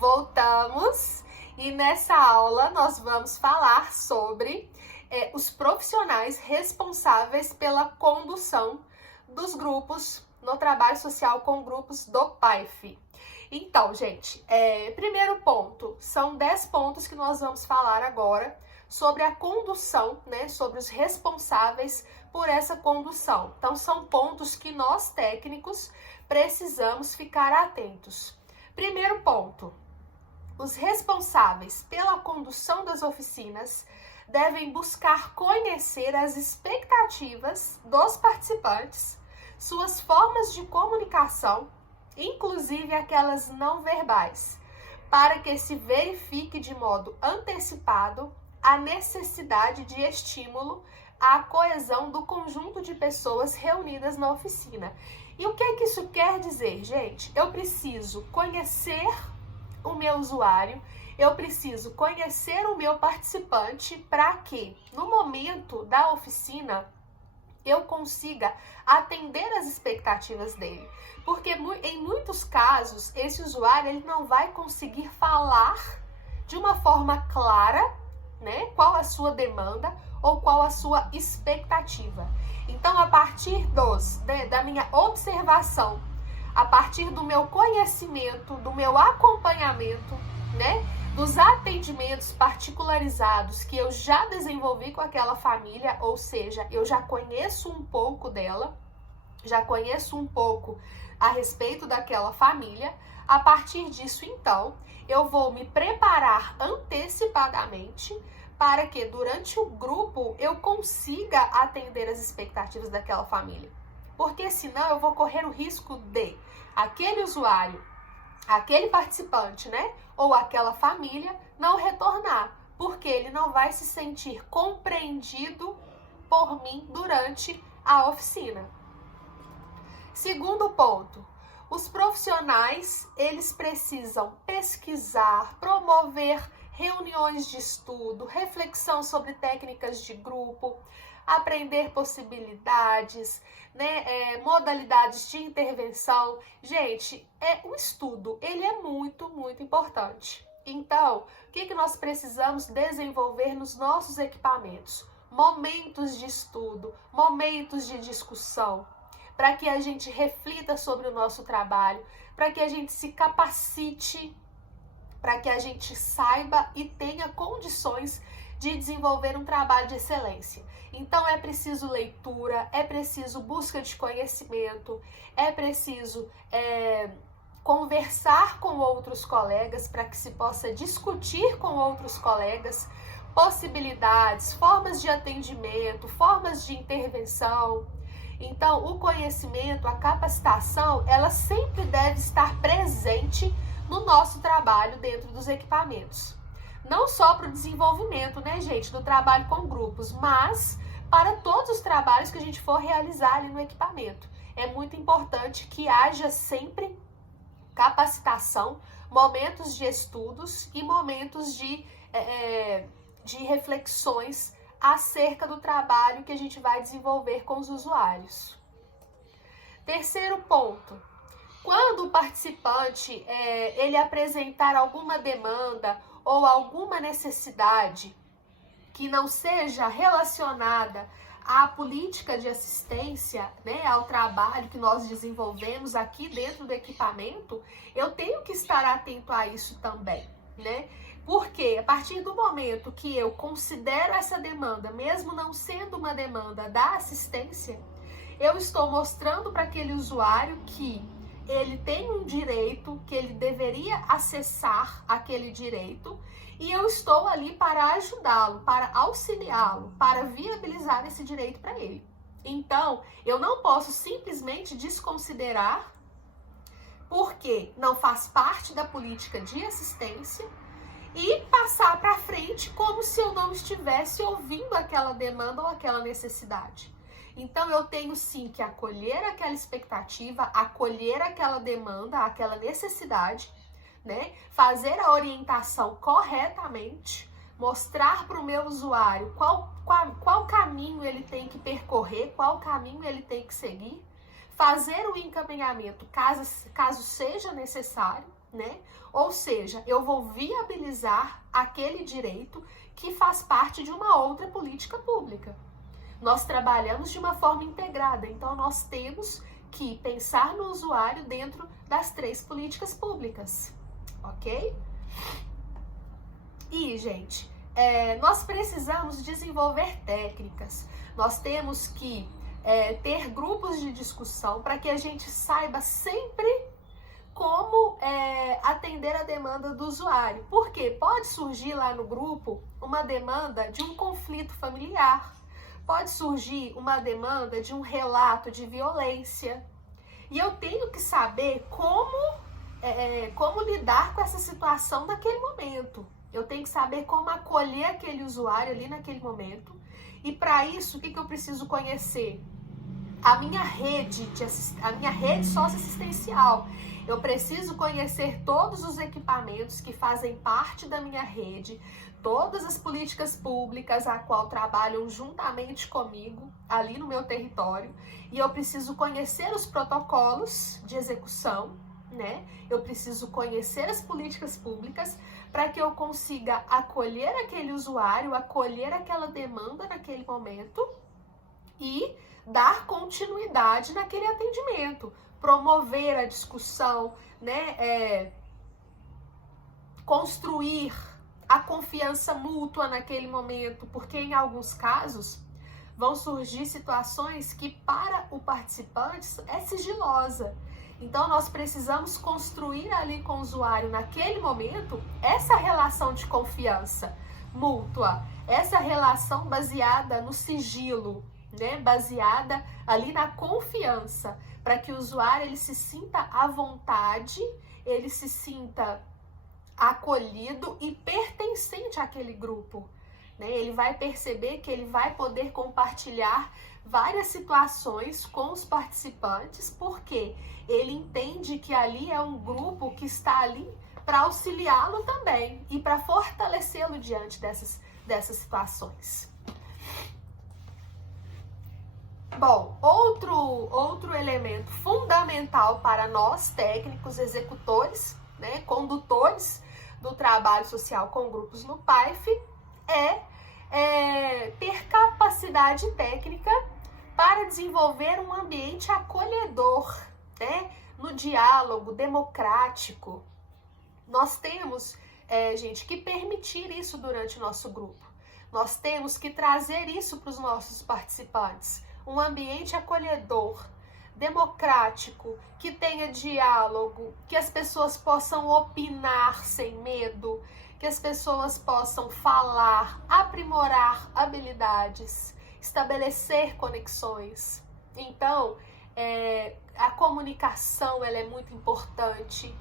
voltamos e nessa aula nós vamos falar sobre os profissionais responsáveis pela condução dos grupos no trabalho social com grupos do PAIF. Então, gente, primeiro ponto, são 10 pontos que nós vamos falar agora sobre a condução, né, sobre os responsáveis por essa condução. Então, são pontos que nós técnicos precisamos ficar atentos. Primeiro ponto, os responsáveis pela condução das oficinas devem buscar conhecer as expectativas dos participantes, suas formas de comunicação, inclusive aquelas não verbais, para que se verifique de modo antecipado a necessidade de estímulo à coesão do conjunto de pessoas reunidas na oficina. E o que é que isso quer dizer, gente? Eu preciso conhecer o meu usuário, eu preciso conhecer o meu participante para que, no momento da oficina, eu consiga atender as expectativas dele. Porque em muitos casos, esse usuário ele não vai conseguir falar de uma forma clara, né, qual a sua demanda ou qual a sua expectativa. Então, a partir da minha observação, a partir do meu conhecimento, do meu acompanhamento, né, dos atendimentos particularizados que eu já desenvolvi com aquela família, ou seja, eu já conheço um pouco dela, já conheço um pouco a respeito daquela família. A partir disso, então, eu vou me preparar antecipadamente para que durante o grupo eu consiga atender as expectativas daquela família. Porque senão eu vou correr o risco de aquele usuário, aquele participante, né, ou aquela família não retornar, porque ele não vai se sentir compreendido por mim durante a oficina. Segundo ponto, os profissionais, eles precisam pesquisar, promover reuniões de estudo, reflexão sobre técnicas de grupo, aprender possibilidades, né, modalidades de intervenção. Gente, o estudo, ele é muito, muito importante. Então, o que nós precisamos desenvolver nos nossos equipamentos? Momentos de estudo, momentos de discussão, para que a gente reflita sobre o nosso trabalho, para que a gente se capacite, para que a gente saiba e tenha condições de desenvolver um trabalho de excelência. Então, é preciso leitura, é preciso busca de conhecimento, é preciso conversar com outros colegas para que se possa discutir com outros colegas possibilidades, formas de atendimento, formas de intervenção. Então, o conhecimento, a capacitação, ela sempre deve estar presente no nosso trabalho dentro dos equipamentos. Não só para o desenvolvimento, né, gente, do trabalho com grupos, mas para todos os trabalhos que a gente for realizar ali no equipamento. É muito importante que haja sempre capacitação, momentos de estudos e momentos de reflexões acerca do trabalho que a gente vai desenvolver com os usuários. Terceiro ponto, quando o participante ele apresentar alguma demanda ou alguma necessidade que não seja relacionada à política de assistência, né, ao trabalho que nós desenvolvemos aqui dentro do equipamento, eu tenho que estar atento a isso também, né? Porque a partir do momento que eu considero essa demanda, mesmo não sendo uma demanda da assistência, eu estou mostrando para aquele usuário que ele tem um direito, que ele deveria acessar aquele direito, e eu estou ali para ajudá-lo, para auxiliá-lo, para viabilizar esse direito para ele. Então, eu não posso simplesmente desconsiderar, porque não faz parte da política de assistência, e passar para frente como se eu não estivesse ouvindo aquela demanda ou aquela necessidade. Então, eu tenho sim que acolher aquela expectativa, acolher aquela demanda, aquela necessidade, né? Fazer a orientação corretamente, mostrar para o meu usuário qual caminho ele tem que percorrer, qual caminho ele tem que seguir, fazer o encaminhamento caso seja necessário, né? Ou seja, eu vou viabilizar aquele direito que faz parte de uma outra política pública. Nós trabalhamos de uma forma integrada, então nós temos que pensar no usuário dentro das 3 políticas públicas, ok? E, gente, nós precisamos desenvolver técnicas, nós temos que ter grupos de discussão para que a gente saiba sempre como atender a demanda do usuário. Porque pode surgir lá no grupo uma demanda de um conflito familiar, pode surgir uma demanda de um relato de violência. E eu tenho que saber como lidar com essa situação naquele momento. Eu tenho que saber como acolher aquele usuário ali naquele momento. E para isso, o que eu preciso conhecer? A minha rede socioassistencial. Eu preciso conhecer todos os equipamentos que fazem parte da minha rede, todas as políticas públicas a qual trabalham juntamente comigo ali no meu território, e eu preciso conhecer os protocolos de execução, né? Eu preciso conhecer as políticas públicas para que eu consiga acolher aquele usuário, acolher aquela demanda naquele momento e dar continuidade naquele atendimento, promover a discussão, né? Construir a confiança mútua naquele momento, porque em alguns casos vão surgir situações que para o participante é sigilosa. Então nós precisamos construir ali com o usuário naquele momento essa relação de confiança mútua, essa relação baseada no sigilo, né? Baseada ali na confiança, para que o usuário ele se sinta à vontade, ele se sinta acolhido e pertencente àquele grupo, né? Ele vai perceber que ele vai poder compartilhar várias situações com os participantes, porque ele entende que ali é um grupo que está ali para auxiliá-lo também e para fortalecê-lo diante dessas situações. Bom, outro elemento fundamental para nós, técnicos, executores, né, condutores do trabalho social com grupos no PAIF, é ter capacidade técnica para desenvolver um ambiente acolhedor, né, no diálogo democrático. Nós temos, gente, que permitir isso durante o nosso grupo. Nós temos que trazer isso para os nossos participantes. Um ambiente acolhedor, democrático, que tenha diálogo, que as pessoas possam opinar sem medo, que as pessoas possam falar, aprimorar habilidades, estabelecer conexões. Então, a comunicação ela é muito importante.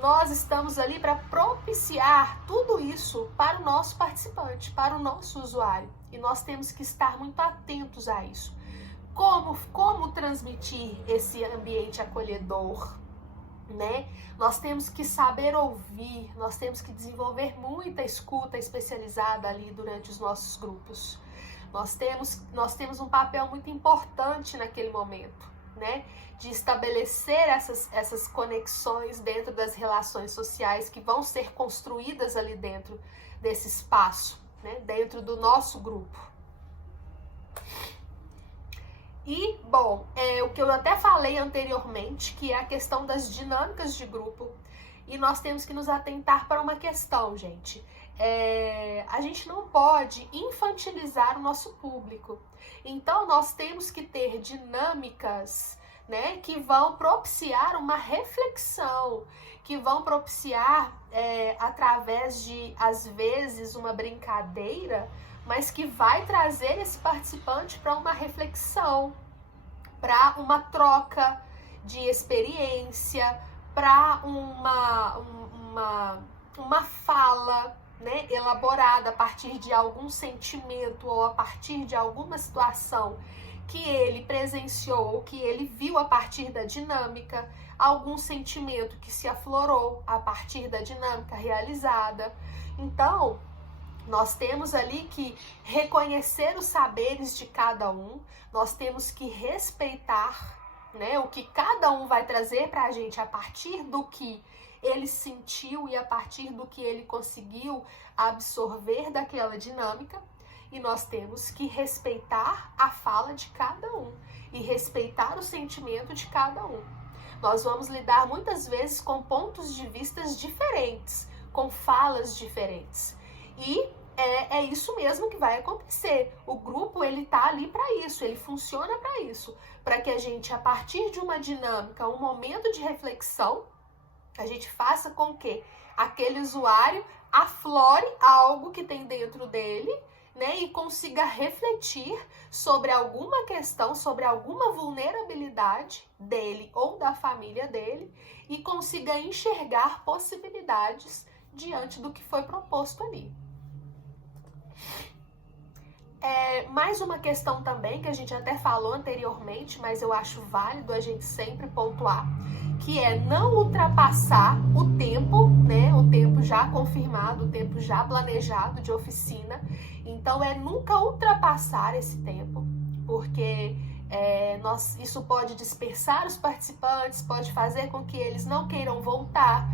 Nós estamos ali para propiciar tudo isso para o nosso participante, para o nosso usuário. E nós temos que estar muito atentos a isso. Como transmitir esse ambiente acolhedor, né? Nós temos que saber ouvir, nós temos que desenvolver muita escuta especializada ali durante os nossos grupos. Nós temos um papel muito importante naquele momento, né? De estabelecer essas conexões dentro das relações sociais que vão ser construídas ali dentro desse espaço, né? Dentro do nosso grupo. E, bom, o que eu até falei anteriormente, que é a questão das dinâmicas de grupo. E nós temos que nos atentar para uma questão, gente. A gente não pode infantilizar o nosso público. Então, nós temos que ter dinâmicas, né, que vão propiciar uma reflexão, que vão propiciar, através de, às vezes, uma brincadeira, mas que vai trazer esse participante para uma reflexão, para uma troca de experiência, para uma fala, né, elaborada a partir de algum sentimento ou a partir de alguma situação que ele presenciou, que ele viu a partir da dinâmica, algum sentimento que se aflorou a partir da dinâmica realizada. Então, nós temos ali que reconhecer os saberes de cada um, nós temos que respeitar, né, o que cada um vai trazer para a gente a partir do que ele sentiu e a partir do que ele conseguiu absorver daquela dinâmica. E nós temos que respeitar a fala de cada um e respeitar o sentimento de cada um. Nós vamos lidar muitas vezes com pontos de vista diferentes, com falas diferentes. E é isso mesmo que vai acontecer. O grupo, ele tá ali para isso, ele funciona para isso, para que a gente, a partir de uma dinâmica, um momento de reflexão, a gente faça com que aquele usuário aflore algo que tem dentro dele, né, e consiga refletir sobre alguma questão, sobre alguma vulnerabilidade dele ou da família dele e consiga enxergar possibilidades diante do que foi proposto ali. Mais uma questão também que a gente até falou anteriormente, mas eu acho válido a gente sempre pontuar, que é não ultrapassar o tempo, né? O tempo já confirmado, o tempo já planejado de oficina. Então, nunca ultrapassar esse tempo, porque isso pode dispersar os participantes, pode fazer com que eles não queiram voltar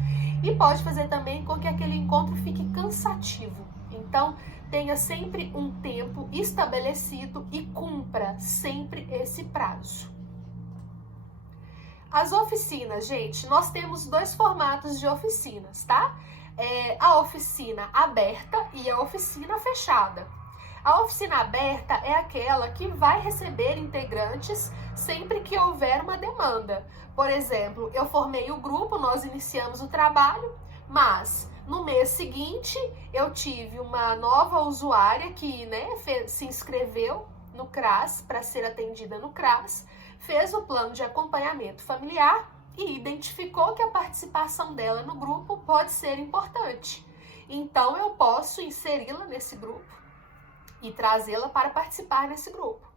e pode fazer também com que aquele encontro fique cansativo. Então, tenha sempre um tempo estabelecido e cumpra sempre esse prazo. As oficinas, gente, nós temos 2 formatos de oficinas, tá? A oficina aberta e a oficina fechada. A oficina aberta é aquela que vai receber integrantes sempre que houver uma demanda. Por exemplo, eu formei o grupo, nós iniciamos o trabalho, mas no mês seguinte eu tive uma nova usuária que, né, se inscreveu no CRAS para ser atendida no CRAS, fez o plano de acompanhamento familiar e identificou que a participação dela no grupo pode ser importante. Então, eu posso inseri-la nesse grupo e trazê-la para participar nesse grupo.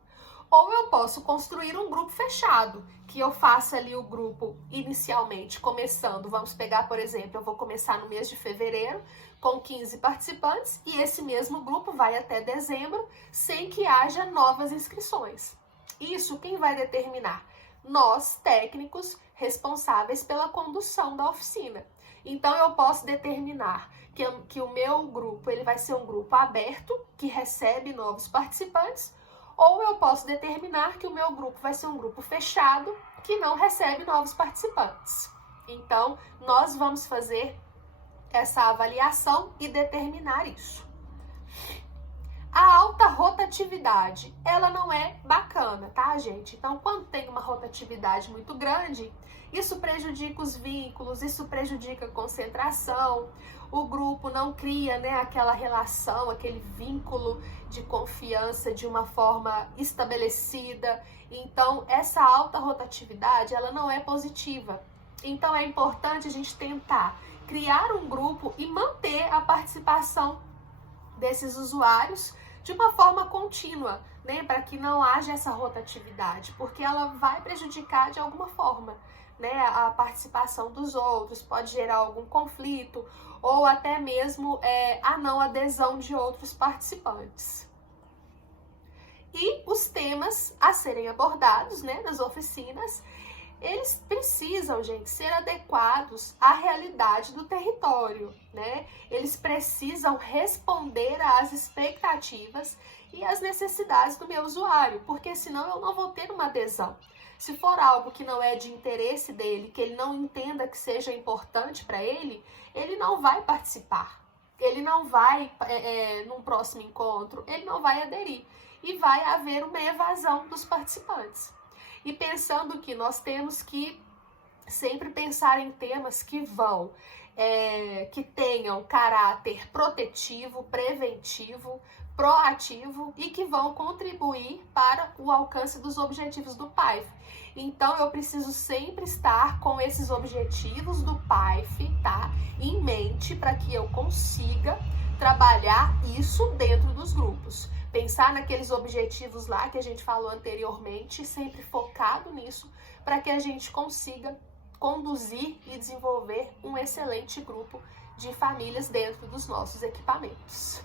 Ou eu posso construir um grupo fechado, que eu faça ali o grupo inicialmente começando, vamos pegar, por exemplo, eu vou começar no mês de fevereiro com 15 participantes e esse mesmo grupo vai até dezembro sem que haja novas inscrições. Isso quem vai determinar? Nós, técnicos, responsáveis pela condução da oficina. Então, eu posso determinar que o meu grupo ele vai ser um grupo aberto, que recebe novos participantes, ou eu posso determinar que o meu grupo vai ser um grupo fechado, que não recebe novos participantes. Então, nós vamos fazer essa avaliação e determinar isso. A alta rotatividade, ela não é bacana, tá, gente? Então, quando tem uma rotatividade muito grande, isso prejudica os vínculos, isso prejudica a concentração, o grupo não cria, né, aquela relação, aquele vínculo de confiança de uma forma estabelecida. Então, essa alta rotatividade, ela não é positiva. Então, é importante a gente tentar criar um grupo e manter a participação desses usuários de uma forma contínua, né, para que não haja essa rotatividade, porque ela vai prejudicar de alguma forma, né, a participação dos outros, pode gerar algum conflito ou até mesmo a não adesão de outros participantes. E os temas a serem abordados, né, nas oficinas, eles precisam, gente, ser adequados à realidade do território, né? Eles precisam responder às expectativas e às necessidades do meu usuário, porque senão eu não vou ter uma adesão. Se for algo que não é de interesse dele, que ele não entenda que seja importante para ele, ele não vai participar. Ele não vai, num próximo encontro, ele não vai aderir. E vai haver uma evasão dos participantes. E pensando que nós temos que sempre pensar em temas que que tenham caráter protetivo, preventivo, proativo e que vão contribuir para o alcance dos objetivos do PAIF. Então, eu preciso sempre estar com esses objetivos do PAIF, tá, em mente para que eu consiga trabalhar isso dentro dos grupos. Pensar naqueles objetivos lá que a gente falou anteriormente, sempre focado nisso, para que a gente consiga conduzir e desenvolver um excelente grupo de famílias dentro dos nossos equipamentos.